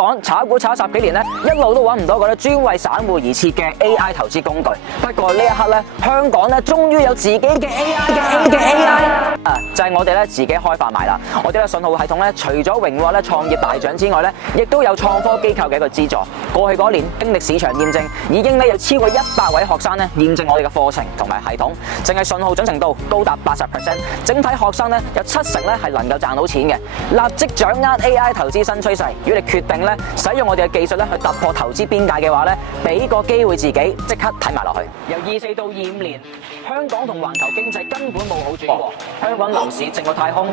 港炒股炒10幾年咧，一路都揾唔到一個咧專為散戶而設嘅 AI 投資工具。不過呢一刻咧，香港咧終於有自己嘅 AI 就係我哋咧自己開發埋啦。我哋嘅信號系統咧，除咗榮獲咧創業大獎之外咧，亦都有創科機構嘅一個資助。過去嗰年經歷市場驗證，已經咧有超過100位學生咧驗證我哋嘅課程同埋系統，淨係信號準程度高達80%，整體學生咧有70%咧係能夠賺到錢嘅。立即掌握 AI 投資新趨勢，如果你決定咧使用我哋嘅技術咧去突破投資邊界嘅話咧，俾個機會自己即刻睇埋落去。由24到25年，香港同環球經濟根本冇好轉過，香港樓市正個太空，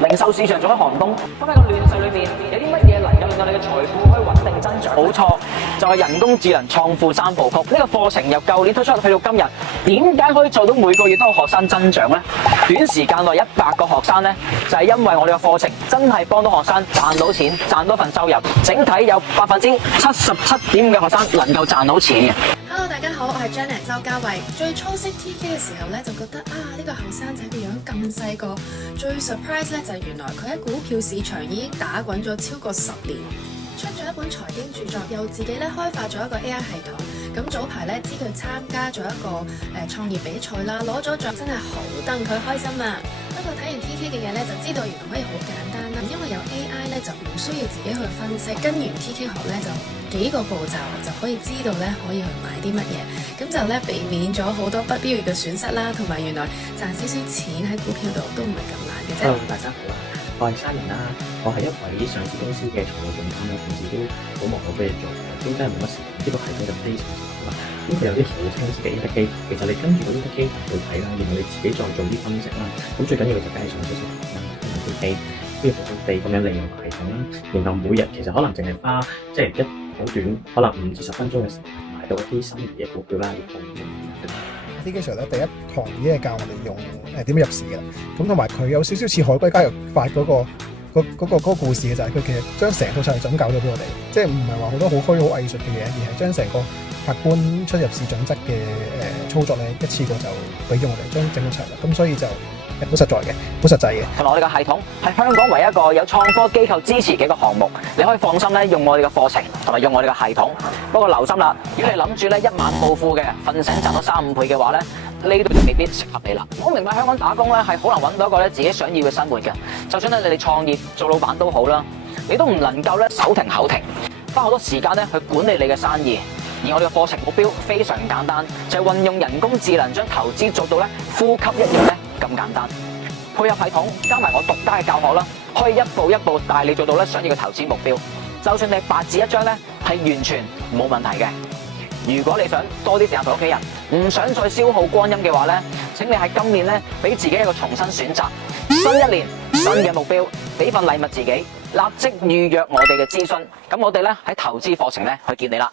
零售市場仲喺寒冬。咁喺個亂世裏面，有啲乜嘢能夠令到你嘅財富可以穩定增長？冇錯，就係人工智能創富3部曲。呢個課程由舊年推出去到今日，點解可以做到每個月都有學生增長呢？短時間內100個學生呢，就係因為我哋嘅課程真係幫到學生賺到錢，賺到份收入。整體有77.5%嘅學生能夠賺到錢嘅。Hello， 大家好，我係 Janet 周家慧。最初識 TK 嘅時候咧，就覺得呢個後生仔嘅樣咁細個，最 surprise 咧就係原來佢喺股票市場已經打滾咗超過10年，出咗一本財經著作，又自己咧開發咗一個 AI 系統。咁早排咧知佢參加咗一個創業比賽啦，攞咗獎，真係好戥佢開心啊！不過睇完 TK 嘅嘢咧，就知道原來可以好簡單啦，因為有 AI 咧就唔需要自己去分析，跟完 TK 學咧就幾個步驟就可以知道咧可以去買啲乜嘢，咁就咧避免咗好多不必要嘅損失啦，同埋原來賺少少錢喺股票度都唔係咁難嘅啫。Hello， 大家好啊，我係Simon啦，我係一位上市公司嘅財務總監啦，平時都好忙好多嘢做嘅，都真係冇乜時間。呢個系統就非常之好啦，咁佢有啲好清晰嘅 indicator，其實你跟住個 indicator去睇啦，然後你自己再做啲分析啦，咁最緊要嘅就梗係上少少堂啦，跟住機跟住好好地咁樣利用個系統啦，然後每日其實可能淨係花即係一好短，可能5至10分鐘嘅時間買到一啲心儀嘅股票啦，亦都唔容易嘅。TK Sir 咧第一堂已經係教我哋用點樣入市嘅啦，咁同埋佢有少少似海龜交易法嗰個故事嘅，就係佢其實將成套策略就咁教咗俾我哋，即係唔係話好多好虛好藝術嘅嘢，而係將成個客觀出入市準則嘅操作咧一次過就俾咗我哋將整個策略，咁所以就好實在嘅，好實際嘅。同埋我哋嘅系統係香港唯一一個有創科機構支持嘅一個項目，你可以放心咧用我哋嘅課程同埋用我哋嘅系統。不過留心啦，如果你諗住咧1晚暴富嘅，瞓醒賺到3-5倍嘅話咧，呢度就未必適合你啦。我明白香港打工咧係好難揾到一個咧自己想要嘅生活嘅，就算咧你哋創業做老闆都好啦，你都唔能夠咧手停口停，花好多時間咧去管理你嘅生意。而我哋嘅課程目標非常簡單，就係運用人工智能將投資做到咧呼吸一樣咧咁簡單。配合系統加埋我獨家嘅教學啦，可以一步一步帶你做到咧想要嘅投資目標。就算你白紙一張咧，係完全冇問題嘅。如果你想多啲時間陪屋企人，唔想再消耗光陰嘅話咧，請你喺今年咧俾自己一個重新選擇。新一年新嘅目標，俾份禮物自己，立即預約我哋嘅諮詢。咁我哋咧喺投資課程咧去見你啦。